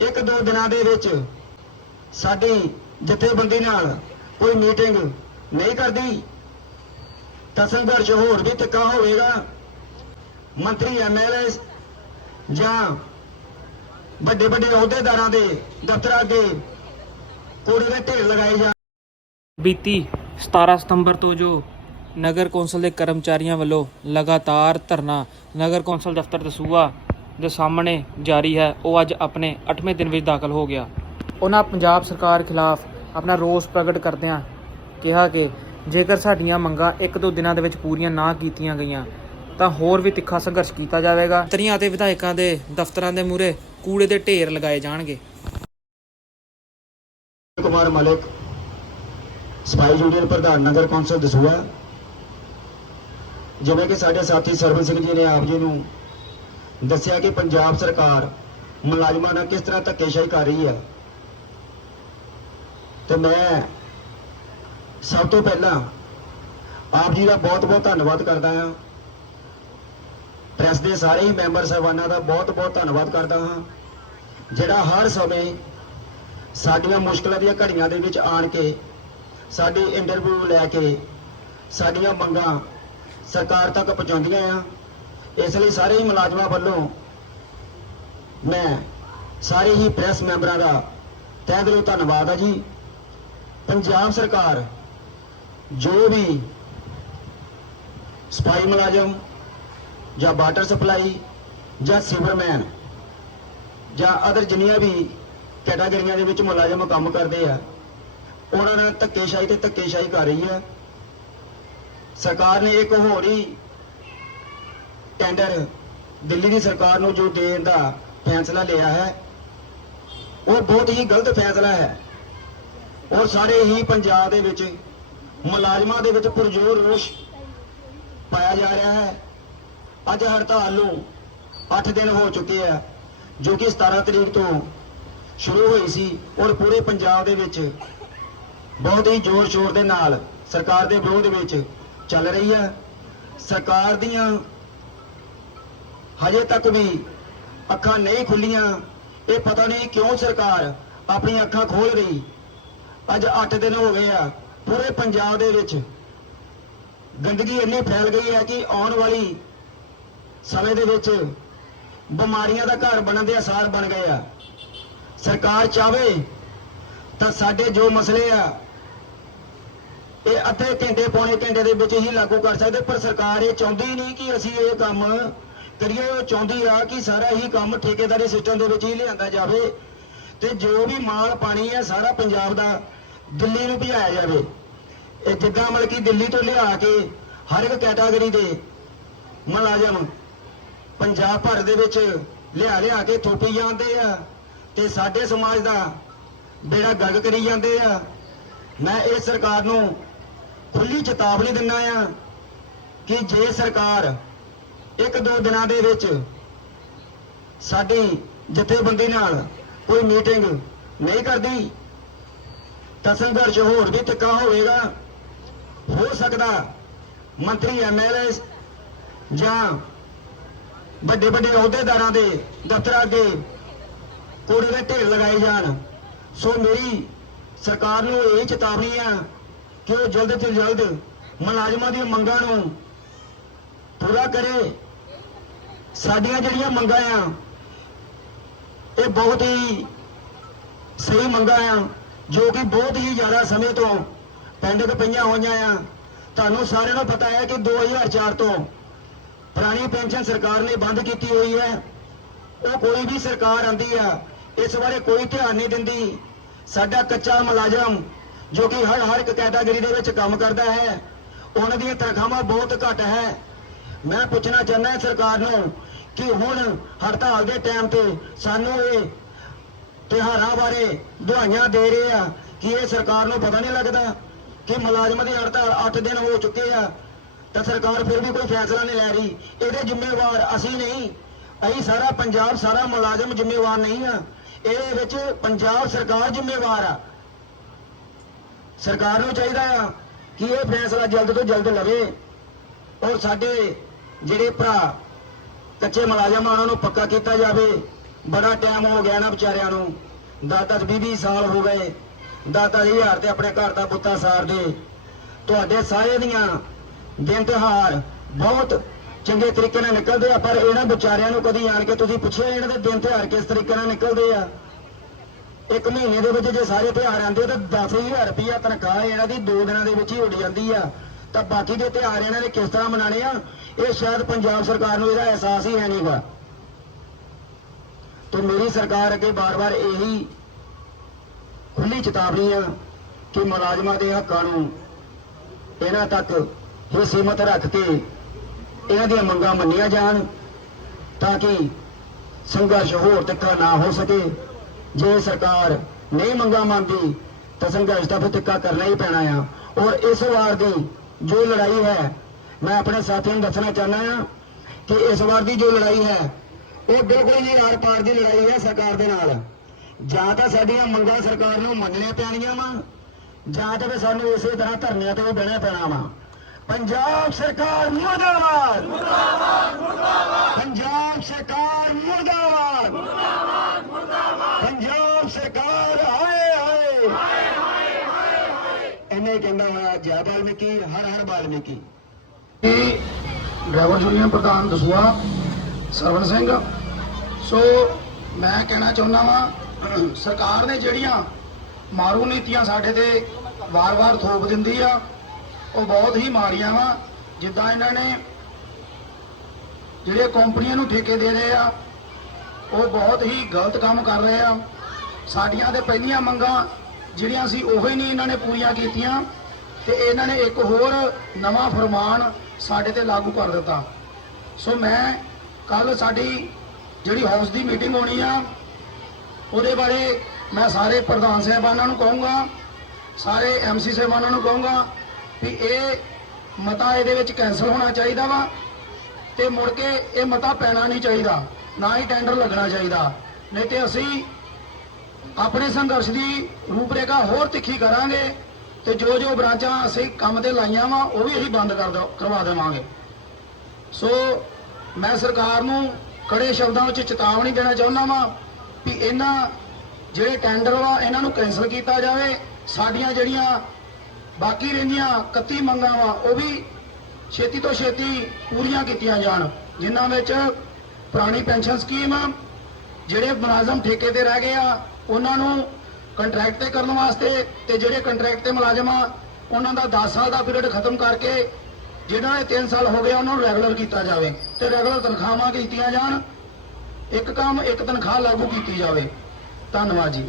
ਇੱਕ ਦੋ ਦਿਨਾਂ ਦੇ ਵਿੱਚ ਸਾਡੀ ਜਥੇਬੰਦੀ ਨਾਲ ਕੋਈ ਮੀਟਿੰਗ ਨਹੀਂ ਕਰਦੀ। ਤਾਂ ਸੰਘਰਸ਼ ਹੋਰ ਵੀ ਤਿੱਕਾ ਹੋਵੇਗਾ। ਮੰਤਰੀ ਐਮਐਲਏ ਜਾਂ ਵੱਡੇ ਵੱਡੇ ਅਹੁਦੇਦਾਰਾਂ ਦੇ ਦਫ਼ਤਰਾਂ ਅੱਗੇ ਕੋੜੇ ਦੇ ਢੇਰ ਲਗਾਏ ਜਾ ਬੀਤੀ 17 ਸਤੰਬਰ ਤੋਂ ਜੋ ਨਗਰ ਕੌਂਸਲ ਦੇ ਕਰਮਚਾਰੀਆਂ ਵੱਲੋਂ ਲਗਾਤਾਰ ਧਰਨਾ, ਨਗਰ ਕੌਂਸਲ ਦਫ਼ਤਰ ਦਸੂਆ ਦੇ ਸਾਹਮਣੇ ਜਾਰੀ ਹੈ, ਉਹ ਅੱਜ ਆਪਣੇ 8ਵੇਂ ਦਿਨ ਵਿੱਚ ਦਾਖਲ ਹੋ ਗਿਆ। ਉਹਨਾਂ ਪੰਜਾਬ ਸਰਕਾਰ ਖਿਲਾਫ ਆਪਣਾ ਰੋਸ ਪ੍ਰਗਟ ਕਰਦਿਆਂ ਕਿਹਾ ਕਿ ਜੇਕਰ ਸਾਡੀਆਂ ਮੰਗਾਂ ਇੱਕ ਦੋ ਦਿਨਾਂ ਦੇ ਵਿੱਚ ਪੂਰੀਆਂ ਨਾ ਕੀਤੀਆਂ ਗਈਆਂ, ਤਾਂ ਹੋਰ ਵੀ ਤਿੱਖਾ ਸੰਘਰਸ਼ ਕੀਤਾ ਜਾਵੇਗਾ। ਤਰੀਆਂ ਅਤੇ ਵਿਧਾਇਕਾਂ ਦੇ ਦਫ਼ਤਰਾਂ ਦੇ ਮੂਹਰੇ ਕੂੜੇ ਦੇ ਢੇਰ ਲਗਾਏ ਜਾਣਗੇ। ਕੁਮਾਰ ਮਲਿਕ ਸਫ਼ਾਈ ਯੂਨੀਅਨ ਪ੍ਰਧਾਨ, ਨਗਰ ਕੌਂਸਲ ਦਸੂਆ ਜਿਵੇਂ ਕਿ ਸਾਡੇ ਸਾਥੀ ਸਰਵਨ ਸਿੰਘ ਜੀ ਨੇ ਆਪ ਜੀ ਨੂੰ ਦੱਸਿਆ ਕਿ ਪੰਜਾਬ ਸਰਕਾਰ ਮੁਲਾਜ਼ਮਾਂ ਨਾਲ ਕਿਸ ਤਰ੍ਹਾਂ ਧੱਕੇਸ਼ਾਹੀ ਕਰ ਰਹੀ ਹੈ? ਤੇ ਮੈਂ ਸਭ ਤੋਂ ਪਹਿਲਾਂ ਆਪ ਜੀ ਦਾ ਬਹੁਤ-ਬਹੁਤ ਧੰਨਵਾਦ ਕਰਦਾ ਹਾਂ। ਪ੍ਰੈਸ ਦੇ ਸਾਰੇ ਹੀ ਮੈਂਬਰ ਸਾਹਿਬਾਨਾਂ ਦਾ ਬਹੁਤ-ਬਹੁਤ ਧੰਨਵਾਦ ਕਰਦਾ ਹਾਂ, ਜਿਹੜਾ ਹਰ ਸਮੇਂ ਸਾਡੀਆਂ ਮੁਸ਼ਕਲਾਂ ਦੀਆਂ ਘੜੀਆਂ ਦੇ ਵਿੱਚ ਆਣ ਕੇ ਸਾਡੀ ਇੰਟਰਵਿਊ ਲੈ ਕੇ ਸਾਡੀਆਂ ਮੰਗਾਂ ਸਰਕਾਰ ਤੱਕ ਪਹੁੰਚਾਉਂਦੀਆਂ ਆ। ਇਸ ਲਈ ਸਾਰੇ ਹੀ ਮੁਲਾਜ਼ਮਾਂ ਵੱਲੋਂ ਮੈਂ ਸਾਰੇ ਹੀ ਪ੍ਰੈਸ ਮੈਂਬਰਾਂ ਦਾ ਤਹਿ ਦਿਲੋਂ ਧੰਨਵਾਦ ਆ ਜੀ। ਪੰਜਾਬ ਸਰਕਾਰ ਜੋ ਵੀ ਸਪਾਈ ਮੁਲਾਜ਼ਮ ਜਾਂ ਵਾਟਰ ਸਪਲਾਈ ਜਾਂ ਸਿਵਰਮੈਨ ਜਾਂ ਅਦਰ ਜਿੰਨੀਆਂ ਵੀ ਕੈਟਾਗਰੀਆਂ ਦੇ ਵਿੱਚ ਮੁਲਾਜ਼ਮ ਕੰਮ ਕਰਦੇ ਆ, ਉਹਨਾਂ ਨਾਲ ਧੱਕੇਸ਼ਾਹੀ ਤੇ ਧੱਕੇਸ਼ਾਹੀ ਕਰ ਰਹੀ ਹੈ ਸਰਕਾਰ ਨੇ ਇੱਕ ਹੋਰ ਹੀ ਟੈਂਡਰ ਦਿੱਲੀ ਦੀ ਸਰਕਾਰ ਨੂੰ ਜੋ ਦੇਣ ਦਾ ਫੈਸਲਾ ਲਿਆ ਹੈ, ਉਹ ਬਹੁਤ ਹੀ ਗਲਤ ਫੈਸਲਾ ਹੈ। ਔਰ ਸਾਰੇ ਹੀ ਪੰਜਾਬ ਦੇ ਵਿੱਚ ਮੁਲਾਜ਼ਮਾਂ ਦੇ ਵਿੱਚ ਪੁਰਜੋਰ ਰੋਸ਼ ਪਾਇਆ ਜਾ ਰਿਹਾ ਹੈ। ਅੱਜ ਹੜਤਾਲ ਨੂੰ 8 ਦਿਨ ਹੋ ਚੁੱਕੇ ਆ, ਜੋ ਕਿ 17 ਤਰੀਕ ਤੋਂ ਸ਼ੁਰੂ ਹੋਈ ਸੀ ਔਰ ਪੂਰੇ ਪੰਜਾਬ ਦੇ ਵਿੱਚ ਬਹੁਤ ਹੀ ਜ਼ੋਰ ਸ਼ੋਰ ਦੇ ਨਾਲ ਸਰਕਾਰ ਦੇ ਵਿਰੋਧ ਵਿੱਚ ਚੱਲ ਰਹੀ ਹੈ ਸਰਕਾਰ ਦੀਆਂ ਹਜੇ ਤੱਕ ਵੀ ਅੱਖਾਂ ਨਹੀਂ ਖੁੱਲੀਆਂ। ਇਹ ਪਤਾ ਨਹੀਂ ਕਿਉਂ ਸਰਕਾਰ ਆਪਣੀਆਂ ਅੱਖਾਂ ਖੋਲ ਰਹੀ। ਅੱਜ 8 ਦਿਨ ਹੋ ਗਏ ਆ, ਪੂਰੇ ਪੰਜਾਬ ਦੇ ਵਿੱਚ ਗੰਦਗੀ ਇੰਨੀ ਫੈਲ ਗਈ ਹੈ ਕਿ ਆਉਣ ਵਾਲੀ ਸਮੇਂ ਦੇ ਵਿੱਚ ਬਿਮਾਰੀਆਂ ਦਾ ਘਰ ਬਣਨ ਦੇ ਆਸਾਰ ਬਣ ਗਏ ਆ। ਸਰਕਾਰ ਚਾਵੇ ਤਾਂ ਸਾਡੇ ਜੋ ਮਸਲੇ ਆ, ਇਹ ਅੱਧੇ ਘੰਟੇ, ਪੌਣੇ ਘੰਟੇ ਦੇ ਵਿੱਚ ਹੀ ਲਾਗੂ ਕਰ ਸਕਦੇ, ਪਰ ਸਰਕਾਰ ਇਹ ਚਾਹੁੰਦੀ ਨਹੀਂ ਕਿ ਅਸੀਂ ਇਹ ਕੰਮ ਕਰੀਏ ਉਹ ਚਾਹੁੰਦੀ ਆ ਕਿ ਸਾਰਾ ਹੀ ਕੰਮ ਠੇਕੇਦਾਰੀ ਸਿਸਟਮ ਦੇ ਵਿੱਚ ਹੀ ਲਿਆਂਦਾ ਜਾਵੇ ਤੇ ਜੋ ਵੀ ਮਾਲ, ਪਾਣੀ ਹੈ ਸਾਰਾ ਪੰਜਾਬ ਦਾ ਦਿੱਲੀ ਨੂੰ ਭਜਾਇਆ ਜਾਵੇ। ਇਹ ਜਿੱਦਾਂ ਮਤਲਬ ਕਿ ਦਿੱਲੀ ਤੋਂ ਲਿਆ ਕੇ ਹਰ ਇੱਕ ਕੈਟਾਗਰੀ ਦੇ ਮੁਲਾਜ਼ਮ ਪੰਜਾਬ ਭਰ ਦੇ ਵਿੱਚ ਲਿਆ ਲਿਆ ਕੇ ਥੋਪੀ ਜਾਂਦੇ ਆ ਤੇ ਸਾਡੇ ਸਮਾਜ ਦਾ ਬੇੜਾ ਗਰਕ ਕਰੀ ਜਾਂਦੇ ਆ। ਮੈਂ ਇਹ ਸਰਕਾਰ ਨੂੰ ਖੁੱਲੀ ਚੇਤਾਵਨੀ ਦਿੰਦਾ ਆ ਕਿ ਜੇ ਸਰਕਾਰ ਇੱਕ ਦੋ ਦਿਨਾਂ ਦੇ ਵਿੱਚ ਸਾਡੀ ਜਥੇਬੰਦੀ ਨਾਲ ਕੋਈ ਮੀਟਿੰਗ ਨਹੀਂ ਕਰਦੀ। ਤਾਂ ਸੰਘਰਸ਼ ਹੋਰ ਵੀ ਤਿੱਖਾ ਹੋਵੇਗਾ। ਹੋ ਸਕਦਾ ਮੰਤਰੀ ਐਮਐਲਏ ਜਾਂ ਵੱਡੇ ਵੱਡੇ ਅਹੁਦੇਦਾਰਾਂ ਦੇ ਦਫ਼ਤਰਾਂ ਅੱਗੇ ਕੋੜੇ ਦੇ ਢੇਰ ਲਗਾਏ ਜਾਣ। ਸੋ ਮੇਰੀ ਸਰਕਾਰ ਨੂੰ ਇਹ ਚੇਤਾਵਨੀ ਹੈ ਕਿ ਉਹ ਜਲਦ ਤੋਂ ਜਲਦ ਮੁਲਾਜ਼ਮਾਂ ਦੀਆਂ ਮੰਗਾਂ ਨੂੰ ਪੂਰਾ ਕਰੇ। ਸਾਡੀਆਂ ਜਿਹੜੀਆਂ ਮੰਗਾਂ ਆ, ਇਹ ਬਹੁਤ ਹੀ ਸਹੀ ਮੰਗਾਂ ਆ, ਜੋ ਕਿ ਬਹੁਤ ਹੀ ਜ਼ਿਆਦਾ ਸਮੇਂ ਤੋਂ ਪੈਂਡਿੰਗ ਪਈਆਂ ਹੋਈਆਂ ਆ। ਤੁਹਾਨੂੰ ਸਾਰਿਆਂ ਨੂੰ ਪਤਾ ਹੈ ਕਿ 2004 ਤੋਂ ਪੁਰਾਣੀ ਪੈਨਸ਼ਨ ਸਰਕਾਰ ਨੇ ਬੰਦ ਕੀਤੀ ਹੋਈ ਹੈ। ਉਹ ਕੋਈ ਵੀ ਸਰਕਾਰ ਆਂਦੀ ਆ, ਇਸ ਬਾਰੇ ਕੋਈ ਧਿਆਨ ਨਹੀਂ ਦਿੰਦੀ। ਸਾਡਾ ਕੱਚਾ ਮੁਲਾਜ਼ਮ, ਜੋ ਕਿ ਹਰ ਹਰ ਇੱਕ ਕੈਟਾਗਰੀ ਦੇ ਵਿੱਚ ਕੰਮ ਕਰਦਾ ਹੈ, ਉਹਨਾਂ ਦੀਆਂ ਤਨਖਾਹਾਂ ਬਹੁਤ ਘੱਟ ਹੈ। ਮੈਂ ਪੁੱਛਣਾ ਚਾਹੁੰਦਾ ਸਰਕਾਰ ਨੂੰ ਕਿ ਹੁਣ ਹੜਤਾਲ ਦੇ ਟਾਈਮ ਤੇ ਸਾਨੂੰ ਇਹ ਤਿਉਹਾਰਾਂ ਬਾਰੇ ਦੁਹਾਈਆਂ ਦੇ ਰਹੇ ਆ ਕਿ ਇਹ ਸਰਕਾਰ ਨੂੰ ਪਤਾ ਨਹੀਂ ਲੱਗਦਾ ਕਿ ਮੁਲਾਜ਼ਮਾਂ ਦੀ ਹੜਤਾਲ 8 ਦਿਨ ਹੋ ਚੁੱਕੇ ਆ, ਤਾਂ ਸਰਕਾਰ ਫਿਰ ਵੀ ਕੋਈ ਫੈਸਲਾ ਨਹੀਂ ਲੈ ਰਹੀ। ਇਹਦੇ ਜ਼ਿੰਮੇਵਾਰ ਅਸੀਂ ਨਹੀਂ। ਅਸੀਂ ਸਾਰਾ ਪੰਜਾਬ, ਸਾਰਾ ਮੁਲਾਜ਼ਮ ਜ਼ਿੰਮੇਵਾਰ ਨਹੀਂ ਆ। ਇਹਦੇ ਵਿੱਚ ਪੰਜਾਬ ਸਰਕਾਰ ਜ਼ਿੰਮੇਵਾਰ ਆ। ਸਰਕਾਰ ਨੂੰ ਚਾਹੀਦਾ ਆ ਕਿ ਇਹ ਫੈਸਲਾ ਜਲਦ ਤੋਂ ਜਲਦ ਲਵੇ। ਔਰ ਸਾਡੇ ਜਿਹੜੇ ਭਰਾ ਕੱਚੇ ਮੁਲਾਜ਼ਮ ਆ ਉਹਨਾਂ ਨੂੰ ਪੱਕਾ ਕੀਤਾ ਜਾਵੇ। ਬੜਾ ਟਾਈਮ ਹੋ ਗਿਆ ਨਾ ਵਿਚਾਰਿਆਂ ਨੂੰ। 10 10 20 ਸਾਲ ਹੋ ਗਏ। ਦਾਤਾ ਜੀ ਹਜ਼ਾਰ ਤੇ ਆਪਣੇ ਘਰ ਦਾ ਬੁੱਤਾ ਸਾਰਦੇ ਤੁਹਾਡੇ ਸਾਰੇ ਦੀਆਂ ਦਿਨ ਤਿਉਹਾਰ ਬਹੁਤ ਚੰਗੇ ਤਰੀਕੇ ਨਾਲ ਨਿਕਲਦੇ ਆ, ਪਰ ਇਹਨਾਂ ਵਿਚਾਰਿਆਂ ਨੂੰ ਕਦੀ ਆਣ ਕੇ ਤੁਸੀਂ ਪੁੱਛਿਆ ਇਹਨਾਂ ਦੇ ਦਿਨ ਤਿਉਹਾਰ ਕਿਸ ਤਰੀਕੇ ਨਾਲ ਨਿਕਲਦੇ ਆ? ਇੱਕ ਮਹੀਨੇ ਦੇ ਵਿੱਚ ਜੇ ਸਾਰੇ ਤਿਉਹਾਰ ਆਉਂਦੇ ਤਾਂ 10000 ਰੁਪਇਆ ਤਨਖਾਹ ਇਹਨਾਂ ਦੀ ਦੋ ਦਿਨਾਂ ਦੇ ਵਿੱਚ ਹੀ ਉੱਡ ਜਾਂਦੀ ਆ। ਤਾਂ ਬਾਕੀ ਦੇ ਤਿਉਹਾਰ ਇਹਨਾਂ ਨੇ ਕਿਸ ਤਰ੍ਹਾਂ ਮਨਾਣੇ ਆ? ਇਹ ਸ਼ਾਇਦ ਪੰਜਾਬ ਸਰਕਾਰ ਨੂੰ ਇਹਦਾ ਅਹਿਸਾਸ ਹੀ ਹੈ ਨਹੀਂਗਾ ਤੇ ਮੇਰੀ ਸਰਕਾਰ ਅੱਗੇ ਬਾਰ-ਬਾਰ ਇਹੀ ਖੁੱਲੀ ਚੇਤਾਵਨੀ ਆ ਕਿ ਮੁਲਾਜ਼ਮਾਂ ਦੇ ਹੱਕਾਂ ਨੂੰ ਇਹਨਾਂ ਤੱਕ ਹੀ ਸੀਮਤ ਰੱਖ ਕੇ ਇਹਨਾਂ ਦੀਆਂ ਮੰਗਾਂ ਮੰਨੀਆਂ ਜਾਣ ਤਾਂ ਕਿ ਸੰਘਰਸ਼ ਹੋਰ ਤਿੱਖਾ ਨਾ ਹੋ ਸਕੇ। ਜੇ ਸਰਕਾਰ ਨਹੀਂ ਮੰਗਾਂ ਮੰਨਦੀ ਤਾਂ ਸੰਘਰਸ਼ ਦਾ ਫਿਰ ਤਿੱਖਾ ਕਰਨਾ ਹੀ ਪੈਣਾ ਆ। ਔਰ ਇਸ ਵਾਰ ਦੀ ਜੋ ਲੜਾਈ ਹੈ ਮੈਂ ਆਪਣੇ ਸਾਥੀਆਂ ਨੂੰ ਦੱਸਣਾ ਚਾਹੁੰਦਾ ਹਾਂ ਕਿ ਇਸ ਵਾਰ ਦੀ ਜੋ ਲੜਾਈ ਹੈ ਇਹ ਬਿਲਕੁਲ ਹੀ ਨਹੀਂ ਆਰ ਪਾਰ ਦੀ ਲੜਾਈ ਹੈ ਸਰਕਾਰ ਦੇ ਨਾਲ। ਜਾਂ ਤਾਂ ਸਾਡੀਆਂ ਮੰਗਾਂ ਸਰਕਾਰ ਨੂੰ ਮੰਨਣੀਆਂ ਪੈਣੀਆਂ ਵਾ, ਜਾਂ ਤਾਂ ਸਾਨੂੰ ਇਸੇ ਤਰ੍ਹਾਂ ਧਰਨਿਆਂ ਤੇ ਵੀ ਬਹਿਣਾ ਪੈਣਾ ਵਾ। ਪੰਜਾਬ ਸਰਕਾਰ ਮੁਰਦਾਬਾਦ! ਮੁਰਦਾਬਾਦ ਮੁਰਦਾਬਾਦ ਪੰਜਾਬ ਸਰਕਾਰ ਮੁਰਦਾਬਾਦ! ਮੁਰਦਾਬਾਦ ਮੁਰਦਾਬਾਦ ਪੰਜਾਬ ਸਰਕਾਰ ਹਾਏ ਹਾਏ! ਹਾਏ ਹਾਏ ਇਹਨੇ ਕਹਿੰਦਾ ਹੋਇਆ ਜੈ ਬਾਲਮੀਕੀ ਹਰ ਹਰ ਬਾਲਮੀਕੀ ਡਰਾਈਵਰ ਯੂਨੀਅਨ ਪ੍ਰਧਾਨ ਦਸੂਆ ਸਰਵਣ ਸਿੰਘ। ਸੋ ਮੈਂ ਕਹਿਣਾ ਚਾਹੁੰਦਾ ਵਾਂ, ਸਰਕਾਰ ਨੇ ਜਿਹੜੀਆਂ ਮਾਰੂ ਨੀਤੀਆਂ ਸਾਡੇ ਤੇ ਵਾਰ-ਵਾਰ ਥੋਪ ਦਿੰਦੀ ਆ, ਉਹ ਬਹੁਤ ਹੀ ਮਾੜੀਆਂ ਵਾ। ਜਿੱਦਾਂ ਇਹਨਾਂ ਨੇ ਜਿਹੜੇ ਕੰਪਨੀਆਂ ਨੂੰ ਠੇਕੇ ਦੇ ਰਹੇ ਆ, ਉਹ ਬਹੁਤ ਹੀ ਗਲਤ ਕੰਮ ਕਰ ਰਹੇ ਆ। ਸਾਡੀਆਂ ਤੇ ਪਹਿਲੀਆਂ ਮੰਗਾਂ ਜਿਹੜੀਆਂ ਸੀ, ਉਹ ਹੀ ਨਹੀਂ ਇਹਨਾਂ ਨੇ ਪੂਰੀਆਂ ਕੀਤੀਆਂ। ਤੇ ਇਹਨਾਂ ਨੇ ਇੱਕ ਹੋਰ ਨਵਾਂ ਫਰਮਾਨ ਸਾਡੇ ਤੇ ਲਾਗੂ ਕਰ ਦਿੱਤਾ। ਸੋ ਮੈਂ ਕੱਲ ਸਾਡੀ ਜਿਹੜੀ ਹਾਊਸ ਦੀ ਮੀਟਿੰਗ ਹੋਣੀ ਆ, ਉਹਦੇ ਬਾਰੇ ਮੈਂ ਸਾਰੇ ਪ੍ਰਧਾਨ ਸਾਹਿਬਾਨਾਂ ਨੂੰ ਕਹੂੰਗਾ, ਸਾਰੇ ਐਮਸੀ ਸਾਹਿਬਾਨਾਂ ਨੂੰ ਕਹੂੰਗਾ ਵੀ ਇਹ ਮਤਾ ਇਹਦੇ ਵਿੱਚ ਕੈਨਸਲ ਹੋਣਾ ਚਾਹੀਦਾ ਵਾ ਤੇ ਮੁੜ ਕੇ ਇਹ ਮਤਾ ਪੈਣਾ ਨਹੀਂ ਚਾਹੀਦਾ, ਨਾ ਹੀ ਟੈਂਡਰ ਲੱਗਣਾ ਚਾਹੀਦਾ। ਨਹੀਂ ਤੇ ਅਸੀਂ ਆਪਣੇ ਸੰਘਰਸ਼ ਦੀ ਰੂਪਰੇਖਾ ਹੋਰ ਤਿੱਖੀ ਕਰਾਂਗੇ ਤੇ ਜੋ ਜੋ ਬ੍ਰਾਂਚਾਂ ਅਸੀਂ ਕੰਮ ਤੇ ਲਾਈਆਂ ਵਾ, ਉਹ ਵੀ ਅਸੀਂ ਬੰਦ ਕਰ ਦੋ ਕਰਵਾ ਦੇਵਾਂਗੇ। ਸੋ ਮੈਂ ਸਰਕਾਰ ਨੂੰ ਕੜੇ ਸ਼ਬਦਾਂ ਵਿੱਚ ਚੇਤਾਵਨੀ ਦੇਣਾ ਚਾਹੁੰਦਾ ਵਾਂ ਵੀ ਇਹਨਾਂ ਜਿਹੜੇ ਟੈਂਡਰ ਵਾ, ਇਹਨਾਂ ਨੂੰ ਕੈਨਸਲ ਕੀਤਾ ਜਾਵੇ। ਸਾਡੀਆਂ ਜਿਹੜੀਆਂ ਬਾਕੀ ਰਹਿੰਦੀਆਂ 31 ਮੰਗਾਂ ਵਾ, ਉਹ ਵੀ ਛੇਤੀ ਤੋਂ ਛੇਤੀ ਪੂਰੀਆਂ ਕੀਤੀਆਂ ਜਾਣ। ਜਿਨ੍ਹਾਂ ਵਿੱਚ ਪੁਰਾਣੀ ਪੈਨਸ਼ਨ ਸਕੀਮ, ਜਿਹੜੇ ਮੁਲਾਜ਼ਮ ਠੇਕੇ ਤੇ ਰਹਿ ਗਏ ਆ, ਉਹਨਾਂ ਨੂੰ ਕੰਟਰੈਕਟ ਤੇ ਕਰਨ ਵਾਸਤੇ ਤੇ ਜਿਹੜੇ ਕੰਟਰੈਕਟ ਤੇ ਮੁਲਾਜ਼ਮ ਆ, ਉਹਨਾਂ ਦਾ 10 ਸਾਲ ਦਾ ਪੀਰੀਅਡ ਖਤਮ ਕਰਕੇ ਜਿਨ੍ਹਾਂ ਨੇ 3 ਸਾਲ ਹੋ ਗਏ ਉਹਨਾਂ ਨੂੰ ਰੈਗੂਲਰ ਕੀਤਾ ਜਾਵੇ ਤੇ ਰੈਗੂਲਰ ਤਨਖਾਹਾਂ ਕੀਤੀਆਂ ਜਾਣ, ਇੱਕ ਕੰਮ ਇੱਕ ਤਨਖਾਹ ਲਾਗੂ ਕੀਤੀ ਜਾਵੇ। ਧੰਨਵਾਦ ਜੀ।